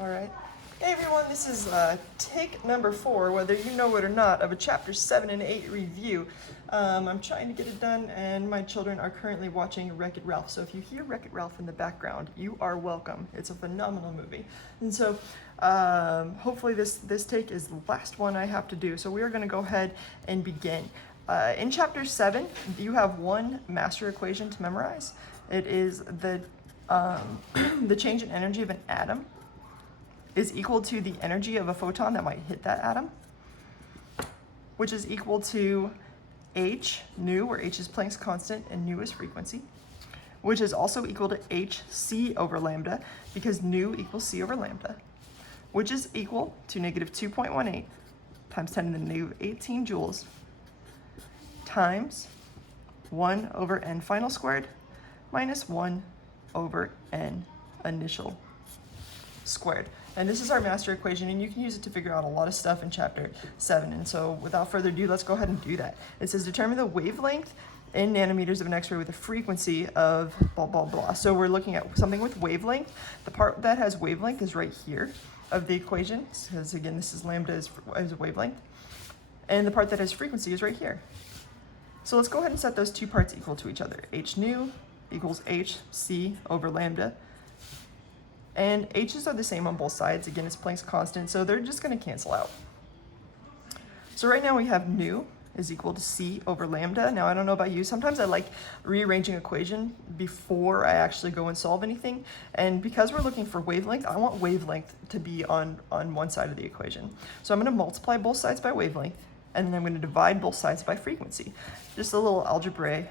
All right. Hey everyone, this is take number 4, whether you know it or not, of a chapter 7 and 8 review. I'm trying to get it done, and my children are currently watching Wreck-It Ralph. So if you hear Wreck-It Ralph in the background, you are welcome. It's a phenomenal movie. And so hopefully this take is the last one I have to do. So we are going to go ahead and begin. In chapter 7, you have one master equation to memorize. It is the change in energy of an atom is equal to the energy of a photon that might hit that atom, which is equal to h, nu, where h is Planck's constant and nu is frequency, which is also equal to hc over lambda, because nu equals c over lambda, which is equal to negative 2.18 times 10 to the negative 18 joules times 1 over n final squared minus 1 over n initial squared. And this is our master equation, and you can use it to figure out a lot of stuff in chapter 7. And so without further ado, let's go ahead and do that. It says determine the wavelength in nanometers of an X-ray with a frequency of blah, blah, blah. So we're looking at something with wavelength. The part that has wavelength is right here of the equation, because again, this is lambda is a wavelength. And the part that has frequency is right here. So let's go ahead and set those two parts equal to each other. H nu equals hc over lambda. And h's are the same on both sides. Again, it's Planck's constant, so they're just going to cancel out. So right now we have nu is equal to c over lambda. Now, I don't know about you. Sometimes I like rearranging equation before I actually go and solve anything. And because we're looking for wavelength, I want wavelength to be on one side of the equation. So I'm going to multiply both sides by wavelength, and then I'm going to divide both sides by frequency. Just a little algebraic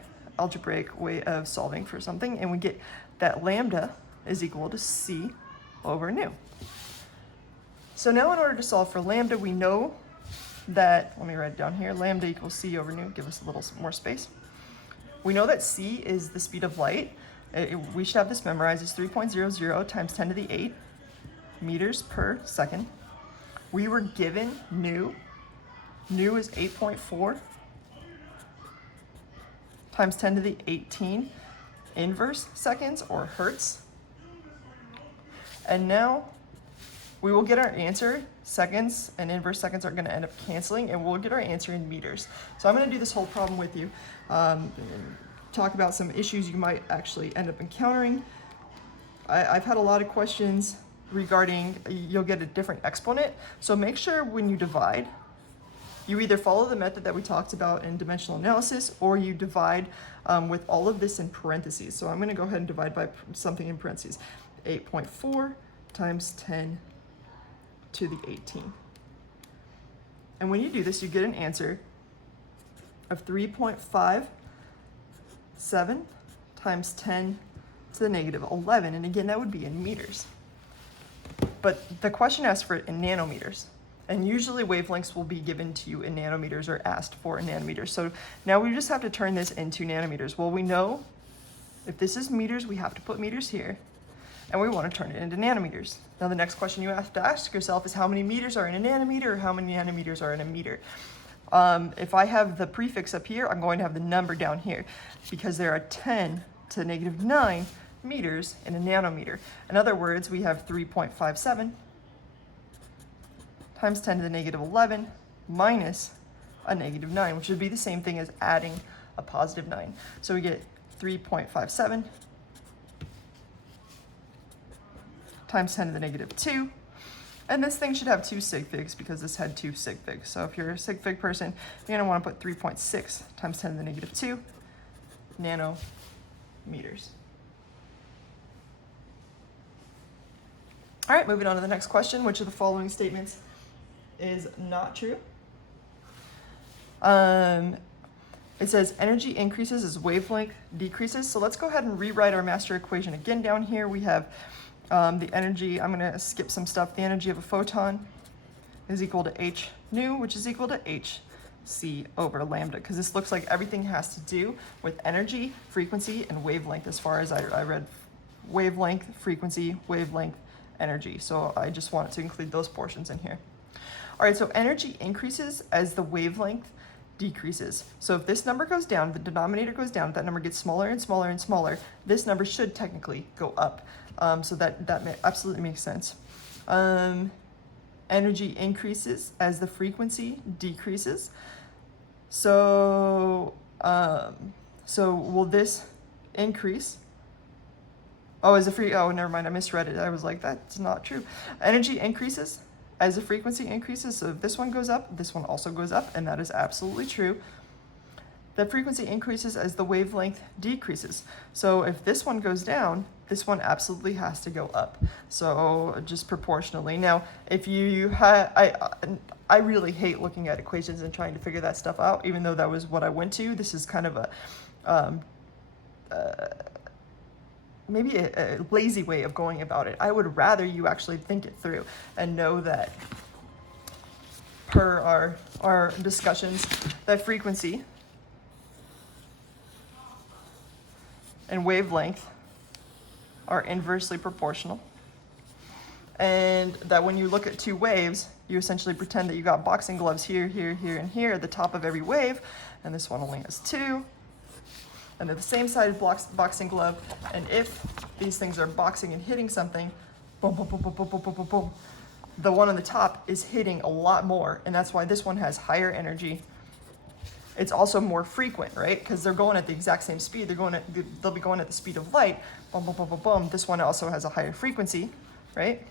way of solving for something, and we get that lambda is equal to c over nu. So now in order to solve for lambda, we know that, let me write it down here, lambda equals c over nu, give us a little more space. We know that c is the speed of light. We should have this memorized. It's 3.00 times 10 to the 8 meters per second. We were given nu. Nu is 8.4 times 10 to the 18 inverse seconds, or hertz. And now we will get our answer. Seconds and inverse seconds are going to end up canceling, and we'll get our answer in meters. So I'm going to do this whole problem with you, talk about some issues you might actually end up encountering. I've had a lot of questions regarding you'll get a different exponent. So make sure when you divide, you either follow the method that we talked about in dimensional analysis, or you divide with all of this in parentheses. So I'm going to go ahead and divide by something in parentheses. 8.4 times 10 to the 18. And when you do this, you get an answer of 3.57 times 10 to the negative 11. And again, that would be in meters. But the question asks for it in nanometers. And usually wavelengths will be given to you in nanometers or asked for in nanometers. So now we just have to turn this into nanometers. Well, we know if this is meters, we have to put meters here. And we want to turn it into nanometers. Now the next question you have to ask yourself is how many meters are in a nanometer, or how many nanometers are in a meter? If I have the prefix up here, I'm going to have the number down here, because there are 10 to the negative 9 meters in a nanometer. In other words, we have 3.57 times 10 to the negative 11 minus a negative 9, which would be the same thing as adding a positive 9. So we get 3.57 times 10 to the negative 2. And this thing should have 2 sig figs, because this had 2 sig figs. So if you're a sig fig person, you're going to want to put 3.6 times 10 to the negative 2 nanometers. All right, moving on to the next question. Which of the following statements is not true? It says energy increases as wavelength decreases. So let's go ahead and rewrite our master equation again. Down here we have the energy, I'm going to skip some stuff. The energy of a photon is equal to h nu, which is equal to hc over lambda, because this looks like everything has to do with energy, frequency, and wavelength, as far as I read wavelength, frequency, wavelength, energy. So I just wanted to include those portions in here. All right, so energy increases as the wavelength decreases. So if this number goes down, the denominator goes down, that number gets smaller and smaller and smaller, this number should technically go up. So that absolutely makes sense. Energy increases as the frequency decreases. So, so will this increase? Oh, oh, never mind, I misread it. I was like, that's not true. Energy increases as the frequency increases. So if this one goes up, this one also goes up, and that is absolutely true. The frequency increases as the wavelength decreases. So if this one goes down, this one absolutely has to go up. So just proportionally. Now, if you I really hate looking at equations and trying to figure that stuff out, even though that was what I went to. This is kind of maybe a lazy way of going about it. I would rather you actually think it through and know that per our discussions, that frequency and wavelength are inversely proportional. And that when you look at two waves, you essentially pretend that you got boxing gloves here, here, here, and here at the top of every wave, and this one only has two. And they're the same size boxing glove, and if these things are boxing and hitting something, boom, boom, boom, boom, boom, boom, boom, boom, boom, the one on the top is hitting a lot more, and that's why this one has higher energy. It's also more frequent, right? Because they're going at the exact same speed. They'll be going at the speed of light. Boom, boom, boom, boom, boom. This one also has a higher frequency, right?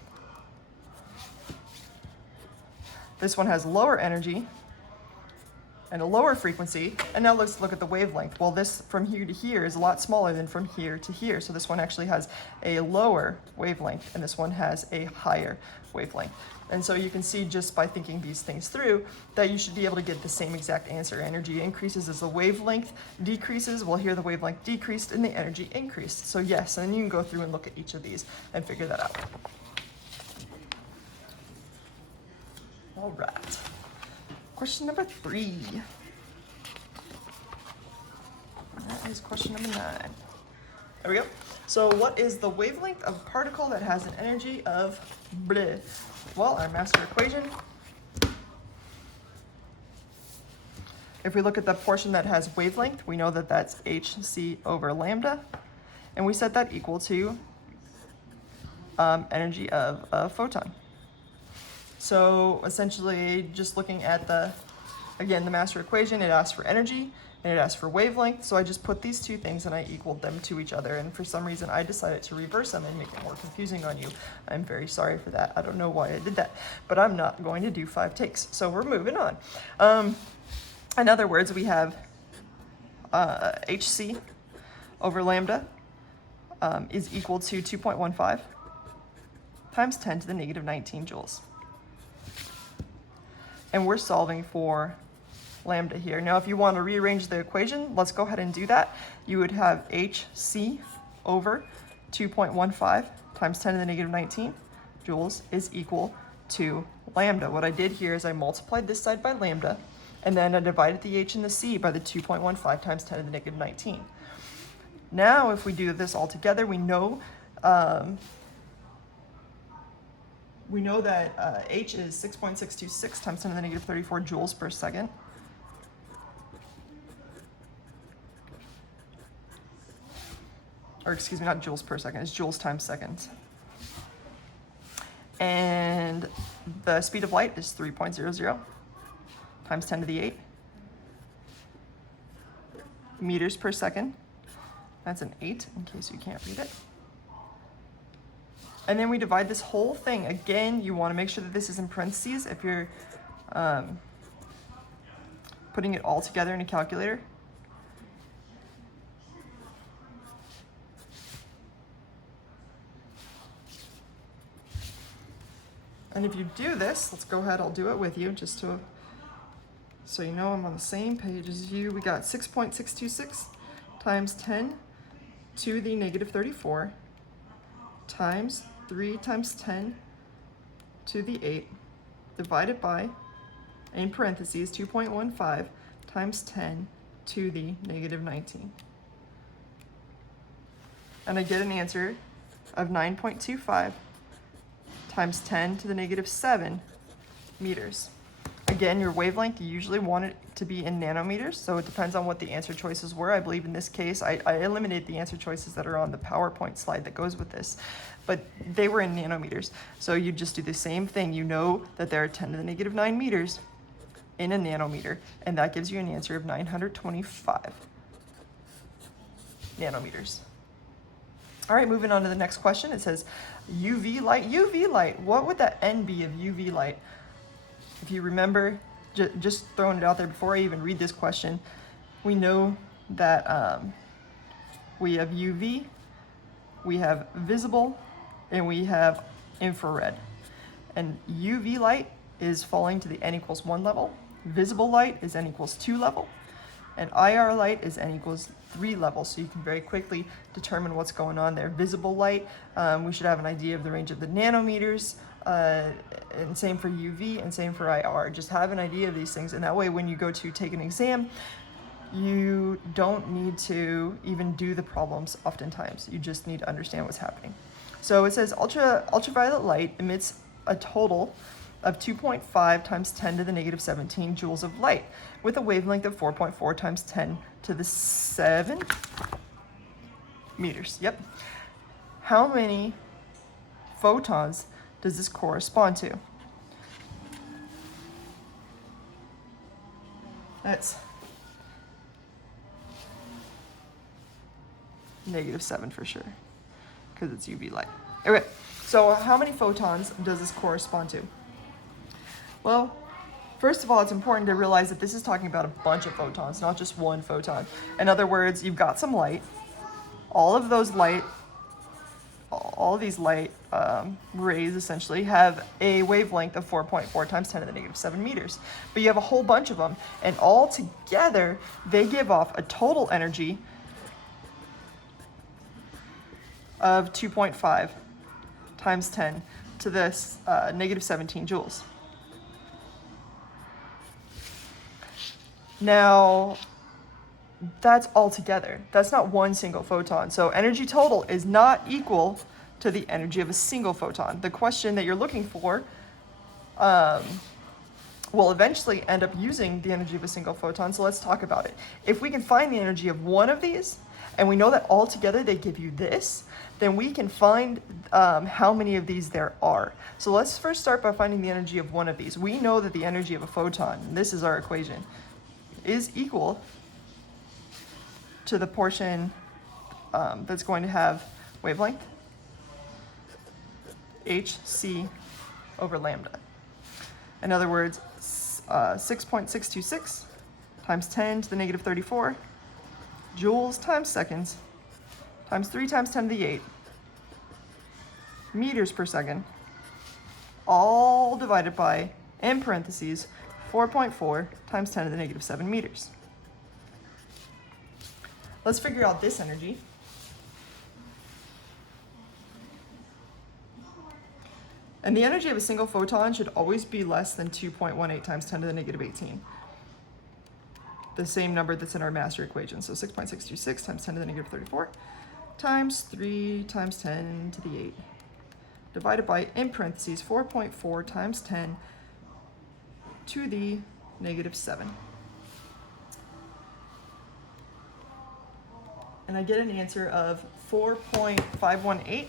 This one has lower energy and a lower frequency. And now let's look at the wavelength. Well, this from here to here is a lot smaller than from here to here. So this one actually has a lower wavelength, and this one has a higher wavelength. And so you can see just by thinking these things through that you should be able to get the same exact answer. Energy increases as the wavelength decreases. Well, here the wavelength decreased and the energy increased. So yes, and you can go through and look at each of these and figure that out. All right. Question number 3. That is question number 9. There we go. So what is the wavelength of a particle that has an energy of bleh? Well, our master equation, if we look at the portion that has wavelength, we know that that's hc over lambda, and we set that equal to energy of a photon. So essentially, just looking at the master equation, it asks for energy and it asks for wavelength. So I just put these two things and I equaled them to each other. And for some reason, I decided to reverse them and make it more confusing on you. I'm very sorry for that. I don't know why I did that, but I'm not going to do 5 takes. So we're moving on. In other words, we have hc over lambda is equal to 2.15 times 10 to the negative 19 joules. And we're solving for lambda here. Now, if you want to rearrange the equation, let's go ahead and do that. You would have hc over 2.15 times 10 to the negative 19 joules is equal to lambda. What I did here is I multiplied this side by lambda, and then I divided the h and the c by the 2.15 times 10 to the negative 19. Now, if we do this all together, we know that h is 6.626 times 10 to the negative 34 joules per second. Or excuse me, not joules per second, it's joules times seconds. And the speed of light is 3.00 times 10 to the 8 meters per second. That's an 8 in case you can't read it. And then we divide this whole thing. Again, you want to make sure that this is in parentheses if you're putting it all together in a calculator. And if you do this, let's go ahead, I'll do it with you just to, so you know I'm on the same page as you. We got 6.626 times 10 to the negative 34 times 3 times 10 to the 8 divided by, in parentheses, 2.15 times 10 to the negative 19. And I get an answer of 9.25 times 10 to the negative 7 meters. Again, your wavelength, you usually want it to be in nanometers, so it depends on what the answer choices were. I believe in this case, I eliminated the answer choices that are on the PowerPoint slide that goes with this, but they were in nanometers. So you just do the same thing. You know that there are 10 to the negative 9 meters in a nanometer, and that gives you an answer of 925 nanometers. All right, moving on to the next question. It says UV light. UV light, what would that N be of UV light? If you remember, just throwing it out there before I even read this question, we know that we have UV, we have visible, and we have infrared. And UV light is falling to the N equals 1 level. Visible light is N equals 2 level. And IR light is N equals 3 level. So you can very quickly determine what's going on there. Visible light, we should have an idea of the range of the nanometers. And same for UV and same for IR. Just have an idea of these things, and that way when you go to take an exam, you don't need to even do the problems oftentimes. You just need to understand what's happening. So it says ultraviolet light emits a total of 2.5 times 10 to the negative 17 joules of light with a wavelength of 4.4 times 10 to the 7 meters. Yep. How many photons does this correspond to? That's -7 for sure, because it's UV light. Okay, so how many photons does this correspond to? Well, first of all, it's important to realize that this is talking about a bunch of photons, not just one photon. In other words, you've got some light. All of these light rays essentially have a wavelength of 4.4 times 10 to the negative 7 meters. But you have a whole bunch of them, and all together they give off a total energy of 2.5 times 10 to this negative 17 joules. Now, that's all together. That's not one single photon. So energy total is not equal to the energy of a single photon. The question that you're looking for will eventually end up using the energy of a single photon, so let's talk about it. If we can find the energy of one of these, and we know that all together they give you this, then we can find how many of these there are. So let's first start by finding the energy of one of these. We know that the energy of a photon, and this is our equation, is equal to the portion that's going to have wavelength, hc over lambda. In other words, 6.626 times 10 to the negative 34 joules times seconds times 3 times 10 to the 8 meters per second, all divided by, in parentheses, 4.4 times 10 to the negative 7 meters. Let's figure out this energy. And the energy of a single photon should always be less than 2.18 times 10 to the negative 18. The same number that's in our master equation. So 6.626 times 10 to the negative 34 times 3 times 10 to the 8 divided by, in parentheses, 4.4 times 10 to the negative 7. And I get an answer of 4.518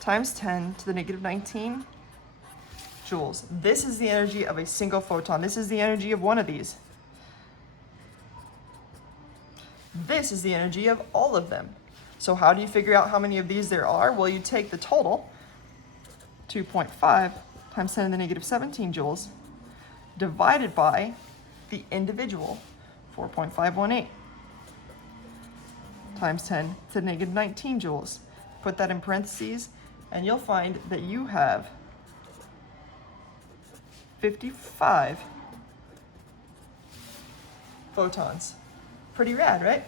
times 10 to the negative 19 joules. This is the energy of a single photon. This is the energy of one of these. This is the energy of all of them. So how do you figure out how many of these there are? Well, you take the total, 2.5 times 10 to the negative 17 joules, divided by the individual, 4.518 times 10 to the negative 19 joules. Put that in parentheses, and you'll find that you have 55 photons. Pretty rad, right?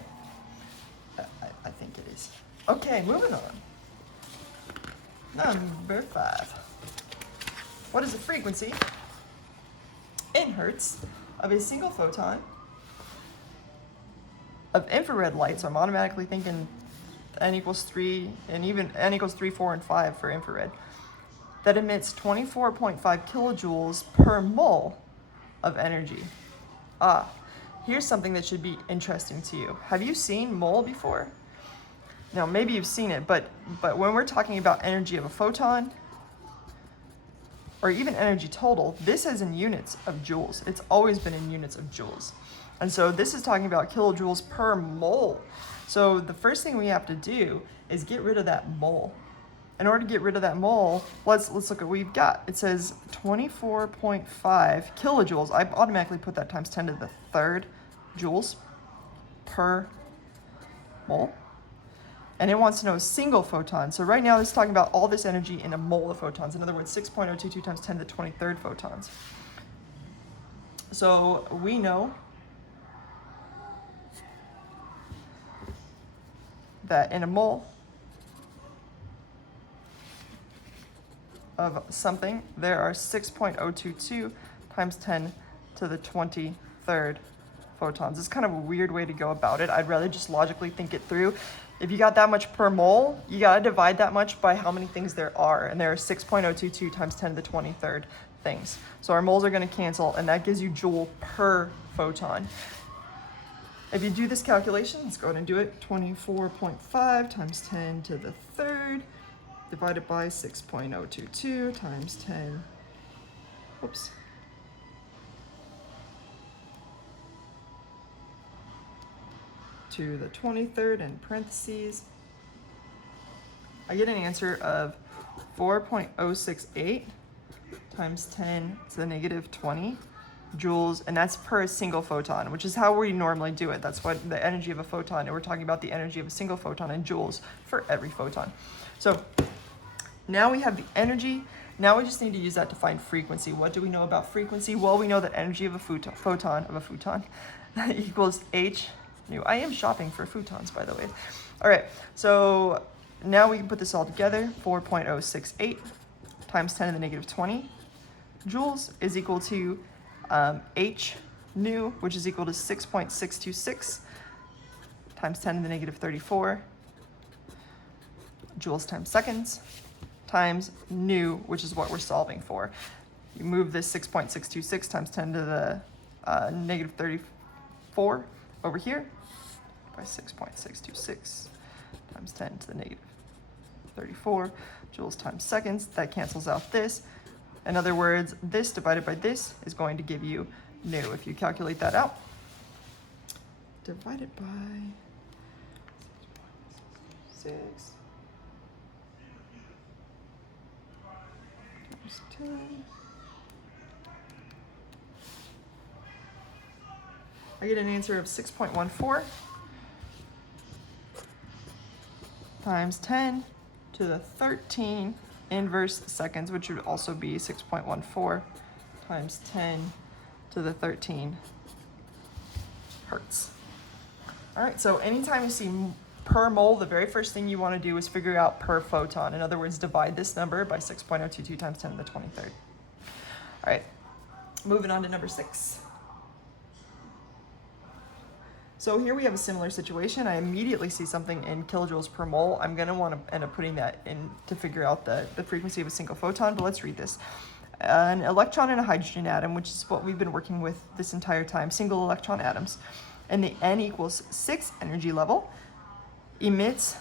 I think it is. Okay, moving on. Number 5. What is the frequency in hertz of a single photon of infrared light? So I'm automatically thinking n equals 3, and even n equals 3, 4, and 5 for infrared. that emits 24.5 kilojoules per mole of energy. Here's something that should be interesting to you. Have you seen mole before? Now, maybe you've seen it, but when we're talking about energy of a photon, or even energy total, this is in units of joules. It's always been in units of joules. And so this is talking about kilojoules per mole. So the first thing we have to do is get rid of that mole. In order to get rid of that mole, let's look at what we've got. It says 24.5 kilojoules. I automatically put that times 10 to the third joules per mole. And it wants to know a single photon. So right now it's talking about all this energy in a mole of photons. In other words, 6.022 times 10 to the 23rd photons. So we know that in a mole of something, there are 6.022 times 10 to the 23rd photons. It's kind of a weird way to go about it. I'd rather just logically think it through. If you got that much per mole, you gotta divide that much by how many things there are. And there are 6.022 times 10 to the 23rd things. So our moles are gonna cancel, and that gives you joule per photon. If you do this calculation, let's go ahead and do it. 24.5 times 10 to the third divided by 6.022 times 10, whoops. To the 23rd in parentheses, I get an answer of 4.068 times 10 to the negative 20 joules, and that's per single photon, which is how we normally do it. That's what the energy of a photon, and we're talking about the energy of a single photon in joules for every photon. So now we have the energy. Now we just need to use that to find frequency. What do we know about frequency? Well, we know that energy of a photon equals h nu. I am shopping for photons, by the way. All right, so now we can put this all together. 4.068 times 10 to the negative 20 joules is equal to h nu, which is equal to 6.626 times 10 to the negative 34 joules times seconds times nu, which is what we're solving for. You move this 6.626 times 10 to the negative 34 over here by 6.626 times 10 to the negative 34 joules times seconds. That cancels out this. In other words, this divided by this is going to give you nu. If you calculate that out, divided by 6 times 10, I get an answer of 6.14 times 10 to the 13 inverse seconds, which would also be 6.14 times 10 to the 13 hertz. All right, so anytime you see per mole, the very first thing you want to do is figure out per photon. In other words, divide this number by 6.022 times 10 to the 23rd. All right, moving on to number 6. So here we have a similar situation. I immediately see something in kilojoules per mole. I'm going to want to end up putting that in to figure out the frequency of a single photon, but let's read this. An electron and a hydrogen atom, which is what we've been working with this entire time, single electron atoms, and the n equals 6 energy level, emits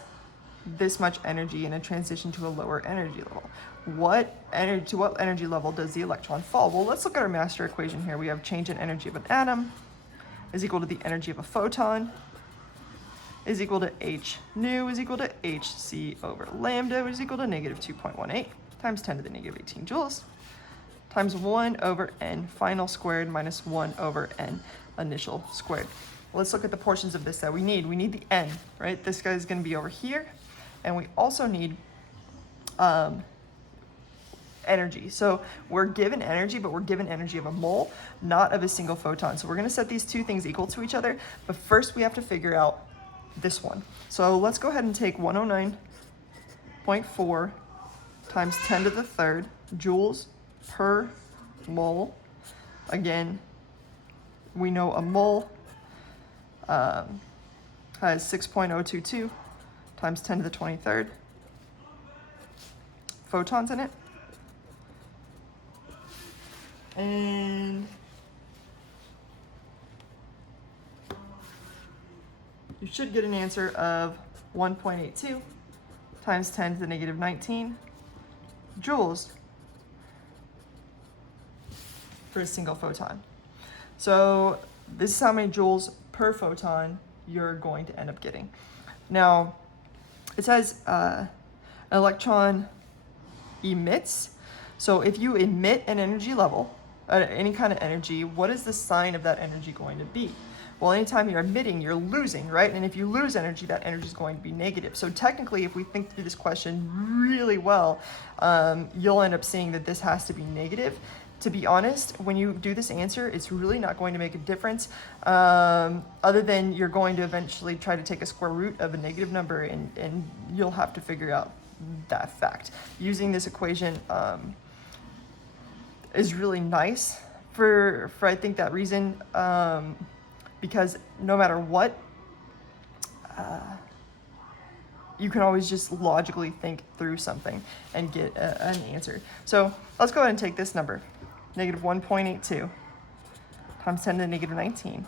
this much energy in a transition to a lower energy level. To what energy level does the electron fall? Well, let's look at our master equation here. We have change in energy of an atom is equal to the energy of a photon is equal to h nu is equal to hc over lambda, which is equal to negative 2.18 times 10 to the negative 18 joules times 1 over n final squared minus 1 over n initial squared. Let's look at the portions of this that we need. We need the n, right? This guy is going to be over here, and we also need energy. So we're given energy, but we're given energy of a mole, not of a single photon. So we're going to set these two things equal to each other, but first we have to figure out this one. So let's go ahead and take 109.4 times 10 to the third joules per mole. Again, we know a mole has 6.022 times 10 to the 23rd photons in it. And you should get an answer of 1.82 times 10 to the negative 19 joules for a single photon. So this is how many joules per photon you're going to end up getting. Now, it says an electron emits. So if you emit an energy level, any kind of energy, what is the sign of that energy going to be? Well, anytime you're emitting, you're losing, right? And if you lose energy, that energy is going to be negative. So technically, if we think through this question really well, you'll end up seeing that this has to be negative. To be honest, when you do this answer, it's really not going to make a difference, other than you're going to eventually try to take a square root of a negative number, and you'll have to figure out that fact. Using this equation is really nice for I think that reason, because no matter what, you can always just logically think through something and get an answer. So let's go ahead and take this number, negative 1.82 times 10 to the negative 19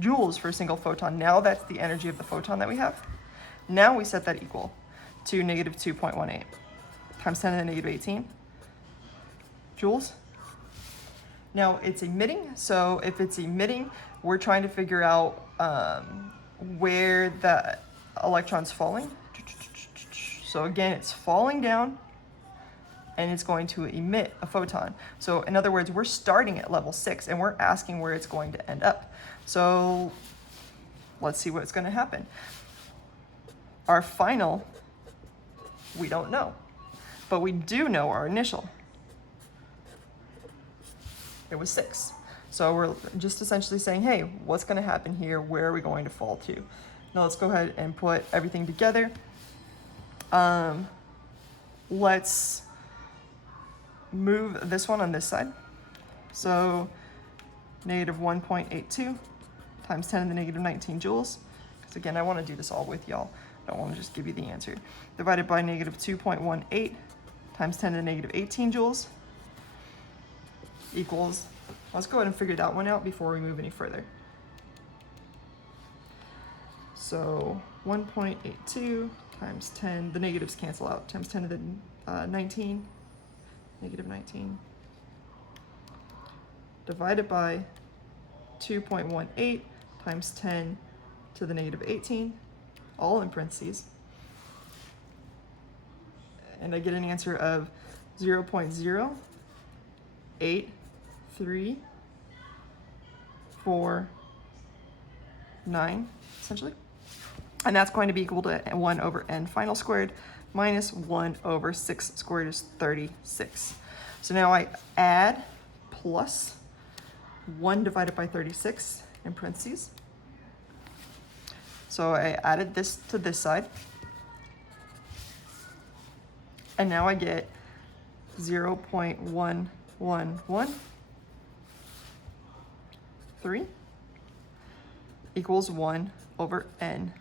joules for a single photon. Now that's the energy of the photon that we have. Now we set that equal to negative 2.18 times 10 to the negative 18 joules. Now it's emitting, so if it's emitting, we're trying to figure out where the electron's falling. So again, it's falling down and it's going to emit a photon. So in other words, we're starting at level 6 and we're asking where it's going to end up. So let's see what's going to happen. Our final, we don't know, but we do know our initial. It was 6. So we're just essentially saying, hey, what's going to happen here? Where are we going to fall to? Now let's go ahead and put everything together. Let's move this one on this side. So negative 1.82 times 10 to the negative 19 joules. Because again, I want to do this all with y'all. I don't want to just give you the answer. Divided by negative 2.18 times 10 to the negative 18 joules equals, let's go ahead and figure that one out before we move any further. So 1.82 times 10, the negatives cancel out, times 10 to the 19, negative 19, divided by 2.18 times 10 to the negative 18, all in parentheses. And I get an answer of 0.08349, essentially. And that's going to be equal to 1 over n final squared minus 1 over 6 squared is 36. So now I add plus 1 divided by 36 in parentheses. So I added this to this side. And now I get 0.1113 equals 1 over n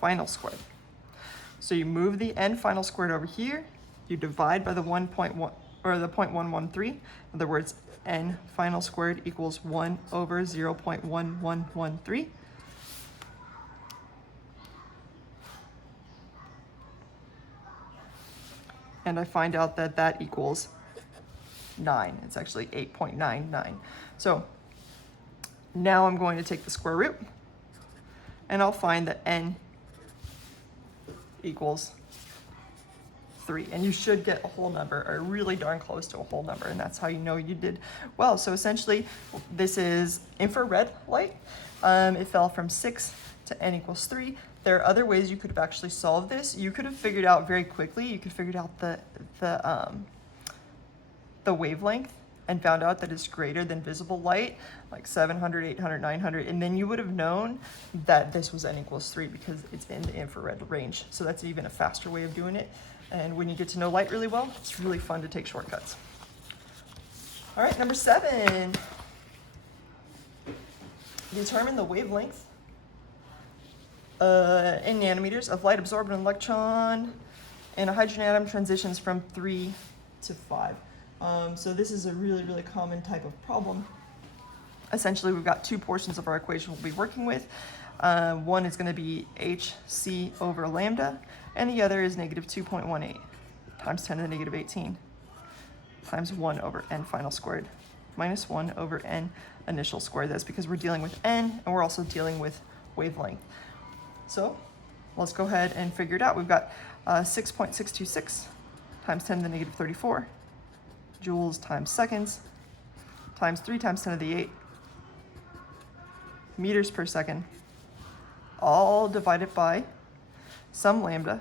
final squared. So you move the n final squared over here, you divide by the 1.1 or the 0.113. In other words, n final squared equals 1 over 0.1113. And I find out that that equals 9. It's actually 8.99. So now I'm going to take the square root, and I'll find that n equals 3. And you should get a whole number, or really darn close to a whole number, and that's how you know you did well. So essentially, this is infrared light. It fell from 6 to n equals 3. There are other ways you could have actually solved this. You could have figured out very quickly. You could have figured out the wavelength and found out that it's greater than visible light, like 700, 800, 900, and then you would have known that this was n equals 3 because it's in the infrared range. So that's even a faster way of doing it. And when you get to know light really well, it's really fun to take shortcuts. All right, number 7. Determine the wavelength in nanometers of light absorbed an electron and a hydrogen atom transitions from 3 to 5. So this is a really, really common type of problem. Essentially, we've got two portions of our equation we'll be working with. One is going to be hc over lambda, and the other is negative 2.18 times 10 to the negative 18 times 1 over n final squared minus 1 over n initial squared. That's because we're dealing with n, and we're also dealing with wavelength. So let's go ahead and figure it out. We've got 6.626 times 10 to the negative 34 joules times seconds times 3 times 10 to the 8 meters per second, all divided by some lambda,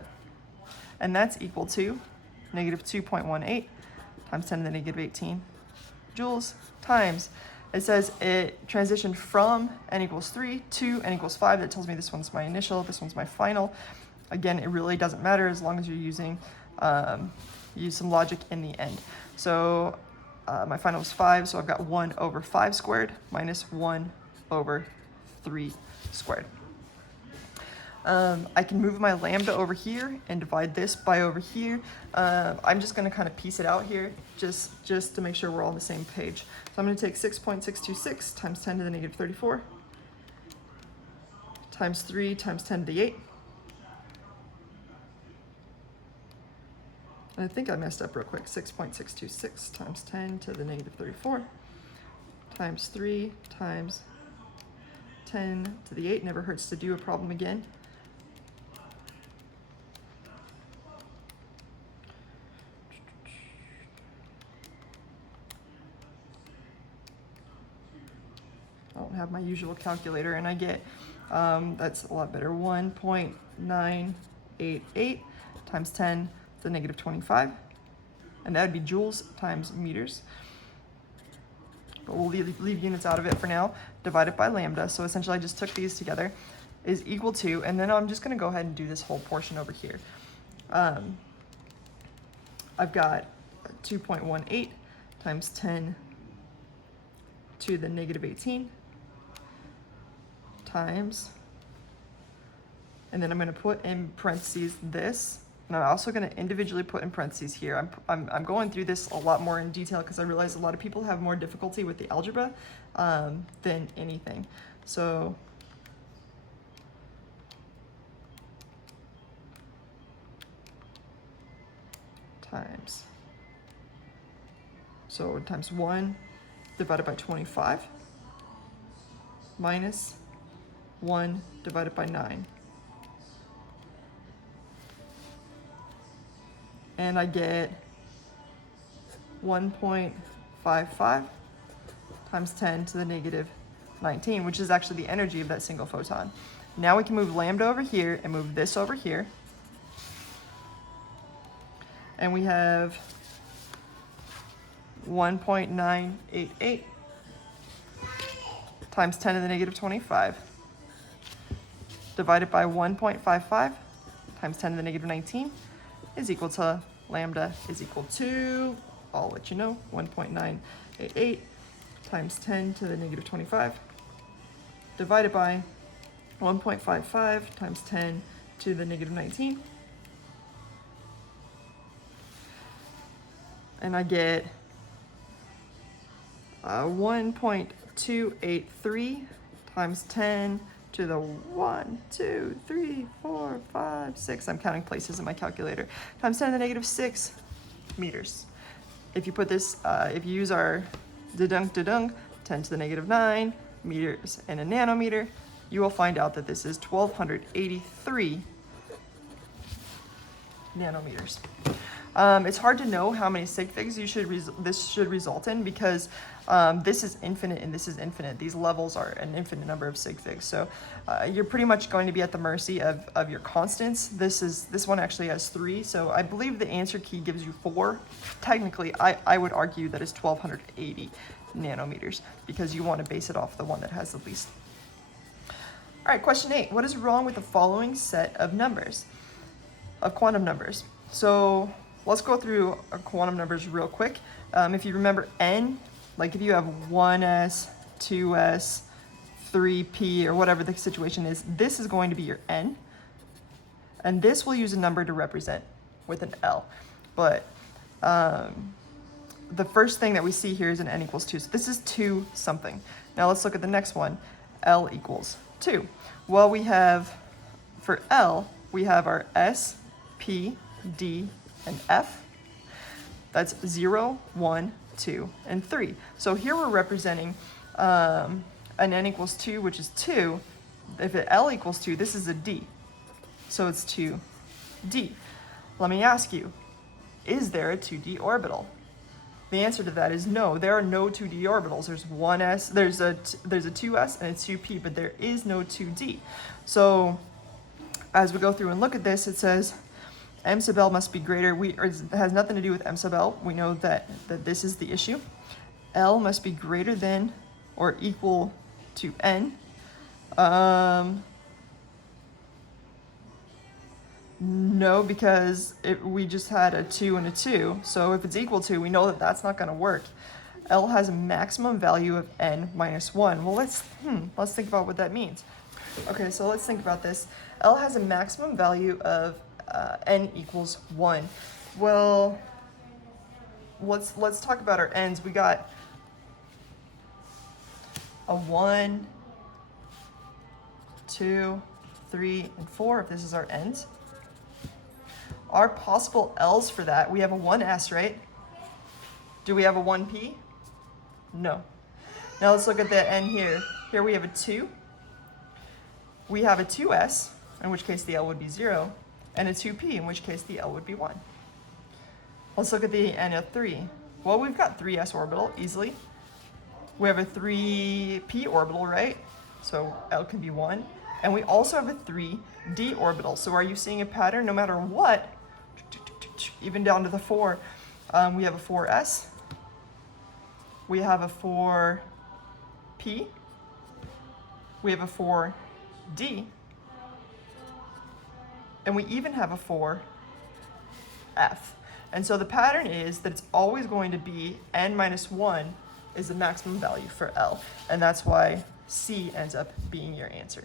and that's equal to negative 2.18 times 10 to the negative 18 joules times, it says it transitioned from n equals 3 to n equals 5. That tells me this one's my initial, this one's my final. Again, it really doesn't matter as long as you're using, use some logic in the end. So my final was 5, so I've got 1 over 5 squared minus 1 over 3 squared. I can move my lambda over here and divide this by over here. I'm just going to kind of piece it out here just to make sure we're all on the same page. So I'm going to take 6.626 times 10 to the negative 34 times 3 times 10 to the 8. And I think I messed up real quick. 6.626 times 10 to the negative 34 times 3 times 10 to the 8. Never hurts to do a problem again. I don't have my usual calculator, and I get, that's a lot better, 1.988 times 10 to the negative 25, and that would be joules times meters. But we'll leave units out of it for now, divided by lambda. So essentially I just took these together, is equal to, and then I'm just going to go ahead and do this whole portion over here. I've got 2.18 times 10 to the negative 18 times, and then I'm going to put in parentheses this, and I'm also going to individually put in parentheses here. I'm going through this a lot more in detail because I realize a lot of people have more difficulty with the algebra than anything. So times 1 divided by 25 minus 1 divided by 9. And I get 1.55 times 10 to the negative 19, which is actually the energy of that single photon. Now we can move lambda over here and move this over here. And we have 1.988 times 10 to the negative 25 divided by 1.55 times 10 to the negative 19 is equal to lambda is equal to, I'll let you know, 1.988 times 10 to the negative 25 divided by 1.55 times 10 to the negative 19. And I get 1.283 times 10 to the 1, 2, 3, 4, 5, 6. I'm counting places in my calculator. Times 10 to the negative 6 meters. If you put this, if you use our dedunk, 10 to the negative 9 meters in a nanometer, you will find out that this is 1283 nanometers. It's hard to know how many sig figs this should result in because this is infinite and this is infinite. These levels are an infinite number of sig figs. So you're pretty much going to be at the mercy of your constants. This one actually has 3. So I believe the answer key gives you 4. Technically, I would argue that it's 1280 nanometers because you want to base it off the one that has the least. All right, question 8. What is wrong with the following set of numbers, of quantum numbers? So let's go through quantum numbers real quick. If you remember n, like if you have 1s, 2s, 3p, or whatever the situation is, this is going to be your n. And this will use a number to represent with an L. But the first thing that we see here is an n equals 2. So this is 2 something. Now let's look at the next one. L equals 2. Well, we have, for L, we have our S, P, D, and F. That's 0, 1, 2, and 3. So here we're representing an n equals 2, which is 2. If L equals 2, this is a D. So it's 2D. Let me ask you, is there a 2D orbital? The answer to that is no. There are no 2D orbitals. There's one S, there's a 2S and a 2P, but there is no 2D. So as we go through and look at this, it says M sub L must be greater. It has nothing to do with M sub L. We know that this is the issue. L must be greater than or equal to N. No, because we just had a 2 and a 2. So if it's equal to, we know that that's not going to work. L has a maximum value of n minus 1. Well, let's think about what that means. Okay, so let's think about this. L has a maximum value of n equals 1. Well, let's talk about our n's. We got a 1, 2, 3, and 4, if this is our n's. Our possible L's for that, we have a 1s, right? Do we have a 1p? No. Now let's look at the n here. Here we have a 2. We have a 2s, in which case the L would be 0, and a 2p, in which case the L would be 1. Let's look at the n of 3. Well, we've got 3s orbital, easily. We have a 3p orbital, right? So L can be 1. And we also have a 3d orbital. So are you seeing a pattern? No matter what, even down to the 4, we have a 4s, we have a 4p, we have a 4d, and we even have a 4f. And so the pattern is that it's always going to be n minus 1 is the maximum value for L. And that's why C ends up being your answer.